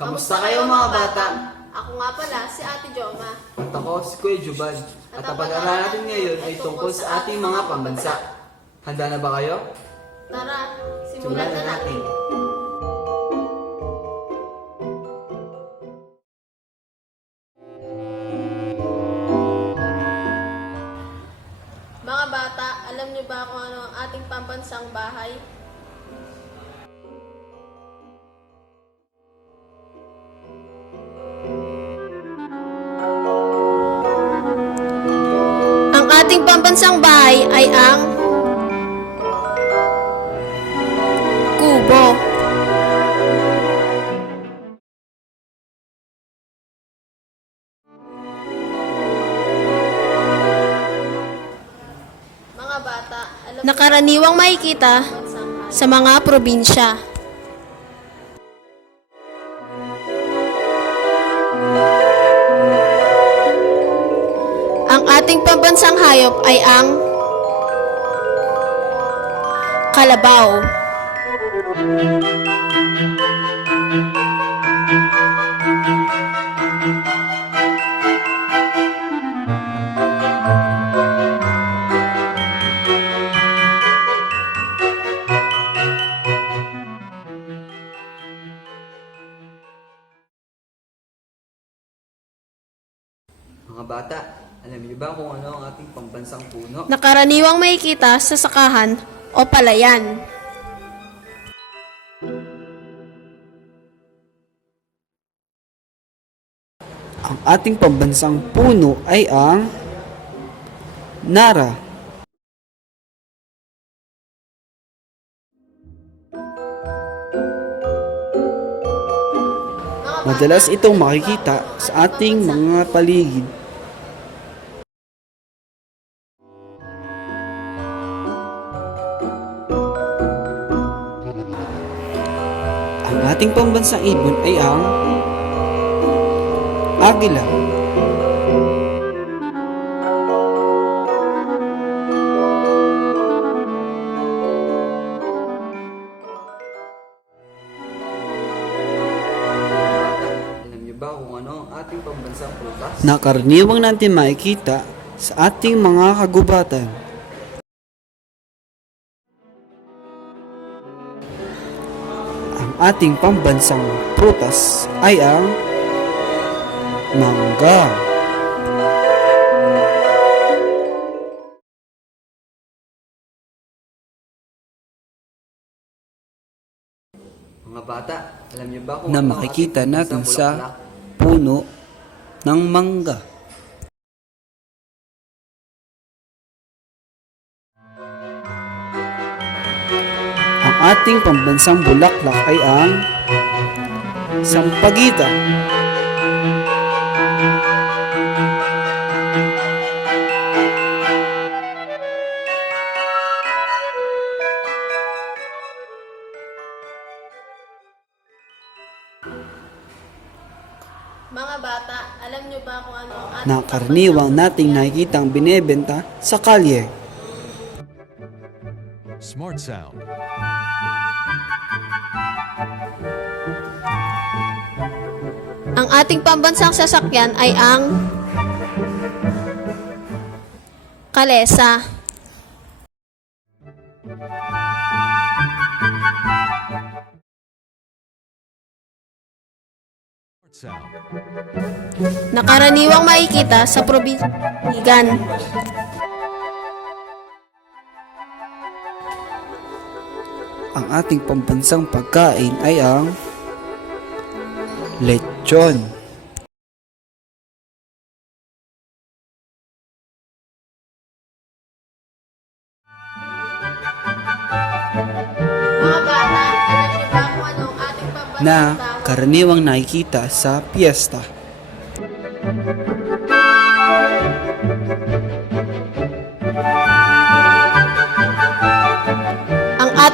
Kamusta kayo mga bata? Ako nga pala, si Ate Joma. At ako si Kuya Juban. At ang pag-aaralan natin ngayon ay tungkol sa ating mga pambansa. Handa na ba kayo? Tara, simulan na natin. Mga bata, alam niyo ba kung ano ang ating pambansang bahay? Ating pambansang bahay ay ang kubo. Mga bata, alam Nakaraniwang makikita sa mga probinsya. Pambansang hayop ay ang kalabaw. Pambansang puno? Nakaraniwang makikita sa sakahan o palayan. Ang ating pambansang puno ay ang Nara. Madalas itong makikita sa ating mga paligid. Ating pambansang ibon ay ang Agila. Ano na karaniwang natin makikita sa ating mga kagubatan. Ating pambansang prutas ay ang mangga. Mga bata, alam niyo ba kung na ano makikita natin sa puno ng mangga. Ating pambansang bulaklak ay ang sampagita. Mga bata, alam niyo ba kung ano ang ating na karaniwang nating nakikitang binebenta sa kalye. Smart Sound. Ang ating pambansang sasakyan ay ang kalesa. Nakaraniwang makikita sa probinsya. Ang ating pambansang pagkain ay ang lechon. Na karaniwang nakikita sa piyesta. Ang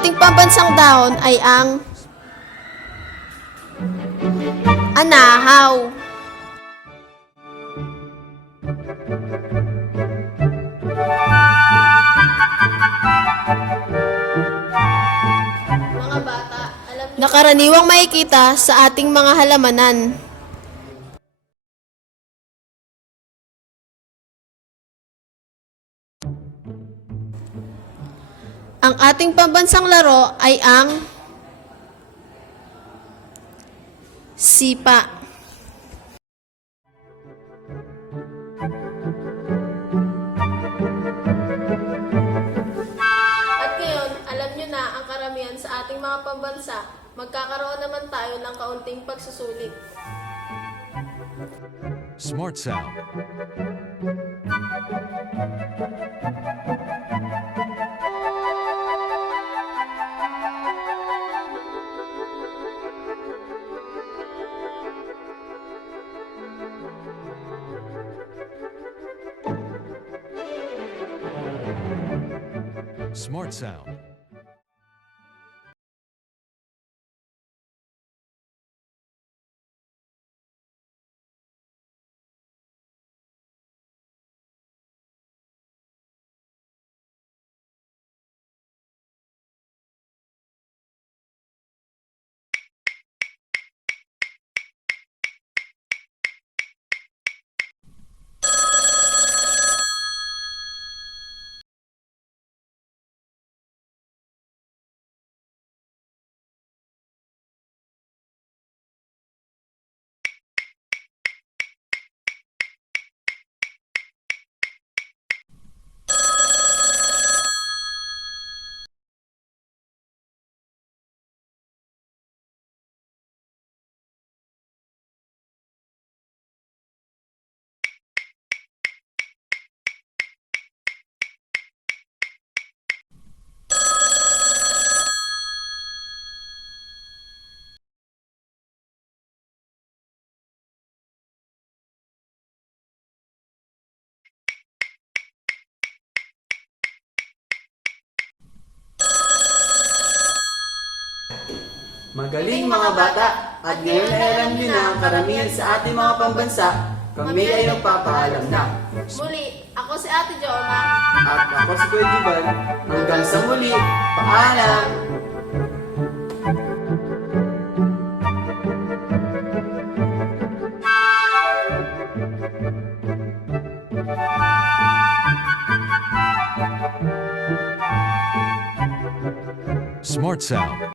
ating pambansang dahon ay ang anahaw. Mga bata, alam na karaniwang makikita sa ating mga halamanan. Ang ating pambansang laro ay ang sipa. At ngayon, alam nyo na ang karamihan sa ating mga pambansa, magkakaroon naman tayo ng kaunting pagsusulit. Smart Sound. Smart Sound. Magaling mga bata, at ngayon ay alam niyo na ang karamihan sa ating mga pambansa, kami ay magpapaalam na. Muli, ako si Ate Joma. At ako si Kuya Juban, hanggang sa muli, paalam! Smart Sound.